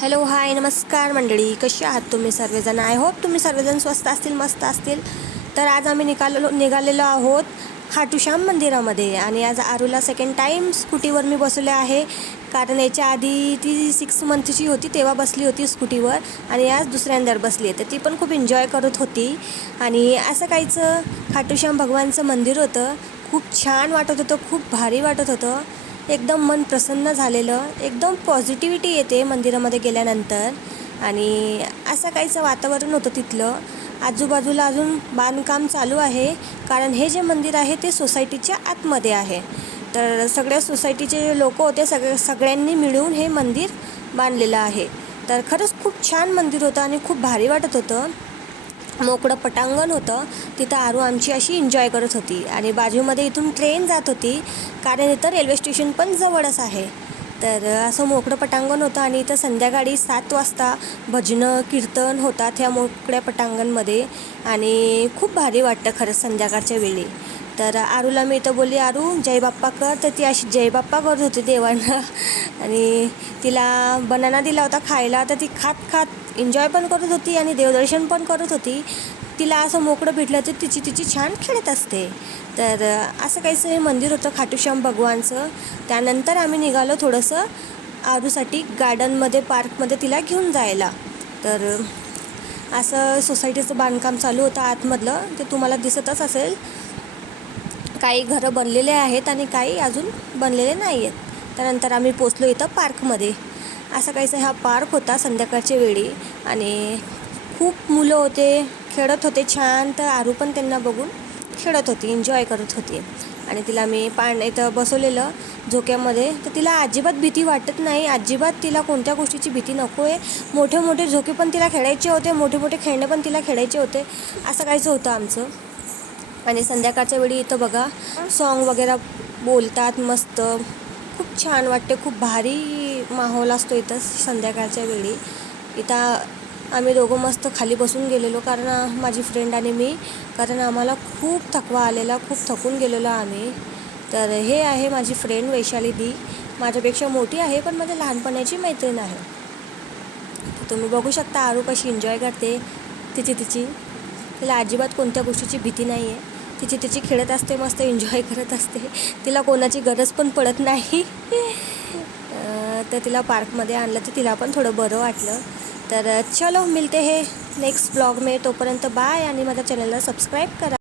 Hello hi नमस्कार मंडळी, कशी आहात तुम्ही सर्वजण? आय होप तुम्ही सर्वजण स्वस्त असतील, मस्त असतील. तर आज आम्ही निघालेलो आहोत खाटूश्याम मंदिरामध्ये. आणि आज आरूला सेकंड टाईम स्कूटीवर मी बसवले आहे, कारण याच्या आधी ती 6 मंथची होती तेव्हा बसली होती स्कूटीवर, आणि आज दुसऱ्यांदा बसली आहे. तर ती पण खूप एन्जॉय करत होती. आणि असं काहीचं खाटूश्याम भगवानचं मंदिर होतं. खूप छान वाटत होतं, खूप भारी वाटत होतं. एकदम मन प्रसन्न झालेलं, एकदम पॉझिटिव्हिटी येते मंदिरामध्ये गेल्यानंतर. आणि असं काहीचं वातावरण होतं तिथलं. आजूबाजूला अजून बांधकाम चालू आहे, कारण हे जे मंदिर आहे ते सोसायटीच्या आतमध्ये आहे. तर सगळ्या सोसायटीचे लोक होते, सगळ्यांनी मिळून हे मंदिर बांधलेलं आहे. तर खरंच खूप छान मंदिर होतं आणि खूप भारी वाटत होतं. मोकळं पटांगण होतं, तिथं आरू आमची अशी एन्जॉय करत होती. आणि बाजूमध्ये इथून ट्रेन जात होती, कारण इथं रेल्वे स्टेशन पण जवळच आहे. तर असं मोकळं पटांगण होतं. आणि इथं संध्याकाळी 7 वाजता भजनं कीर्तन होतात ह्या मोकळ्या पटांगणमध्ये. आणि खूप भारी वाटतं खरंच संध्याकाळच्या वेळी. तर आरूला मी इथं बोलली, आरू जय बाप्पा कर. तर ती अशी जय बाप्पा करत होती देवांना. आणि तिला बनाना दिला होता खायला, तर ती खात खात एन्जॉय पण करत होती आणि देवदर्शन पण करत होती. तिला असं मोकळं भेटलं तर तिची छान खेळत असते. तर असं काहीचं हे मंदिर होतं खाटूश्याम भगवानचं. त्यानंतर आम्ही निघालो थोडंसं आरूसाठी गार्डनमध्ये, पार्कमध्ये तिला घेऊन जायला. तर असं सोसायटीचं बांधकाम चालू होतं आतमधलं, ते तुम्हाला दिसतच असेल. काही घरं बनलेले आहेत आणि काही अजून बनलेले नाही आहेत. त्यानंतर आम्ही पोचलो इथं पार्कमध्ये. असं काहीचं हा पार्क होता संध्याकाळच्या वेळी. आणि खूप मुलं होते, खेळत होते छान. तर आरू पण त्यांना बघून खेळत होती, एन्जॉय करत होती. आणि तिला मी इथं बसवलेलं झोक्यामध्ये. तर तिला अजिबात भीती वाटत नाही, अजिबात तिला कोणत्या गोष्टीची भीती नको आहे. मोठे मोठे झोके पण तिला खेळायचे होते, मोठे मोठे खेळणे पण तिला खेळायचे होते. असं काहीचं होतं आमचं. आणि संध्याकाळच्या वेळी इथं बघा सॉन्ग वगैरे बोलतात मस्त, खूप छान वाटते. खूप भारी माहोल असतो इथं संध्याकाळच्या वेळी. इथं आम्ही दोघं मस्त खाली बसून गेलेलो, कारण माझी फ्रेंड आणि मी, कारण आम्हाला खूप थकवा आलेला, खूप थकून गेलेलो आम्ही. तर हे आहे माझी फ्रेंड वैशाली दी, माझ्यापेक्षा मोठी आहे पण माझ्या लहानपणाची मैत्रीण आहे. तुम्ही बघू शकता आरू कशी एन्जॉय करते तिची. तिला अजिबात कोणत्या गोष्टीची भीती नाही आहे. तिची खेळत असते, मस्त एन्जॉय करत असते. तिला कोणाची गरज पण पडत नाही. तर तिला पार्कमध्ये आणलं तर तिला पण थोडं बरं वाटलं. तर चलो मिलते हे नेक्स्ट ब्लॉग में. तोपर्यंत बाय. आणि माझ्या चॅनलला सबस्क्राईब करा.